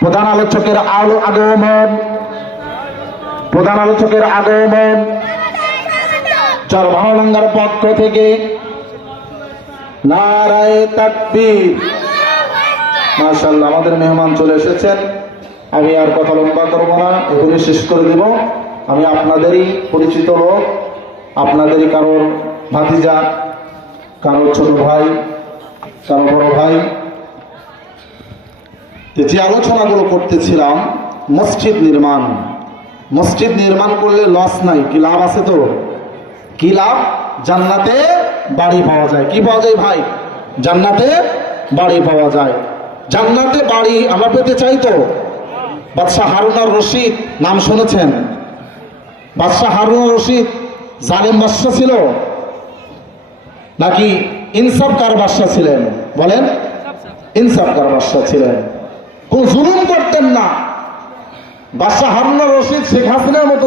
প্রধান আলোচকের আগমন চরভাঙ্গার পক্ষ থেকে নারায়ে তাকবীর। মাশাআল্লাহ, আমাদের মেহমান চলে এসেছেন। আমি আর কথা লম্বা করবো না, এগুলি শেষ করে দিব। আমি আপনাদেরই পরিচিত লোক, আপনাদেরই কারোর ভাতিজা, কারোর ছোট ভাই, কারো বড় ভাই। যে আলোচনাগুলো করতেছিলাম, মসজিদ নির্মাণ করলে লস নাই, কি লাভ আছে? তো কি লাভ? জান্নাতে বাড়ি পাওয়া যায়। কি পাওয়া যায় ভাই? জান্নাতে বাড়ি পাওয়া যায়। জান্নাতে বাড়ি আমরা পেতে চাই তো। বাদশাহ হারুন আর রশিদ নাম শুনেছেন? বাদশাহ হারুন আর রশিদ জালেম বাদশাহ ছিল নাকি ইনসাফকার বাদশাহ ছিলেন? বলেন, ইনসাফকার বাদশাহ ছিলেন, কোন জুলুম করতেন না। বাদশাহ হারুন আর রশিদ শেখ হাসিনার মতো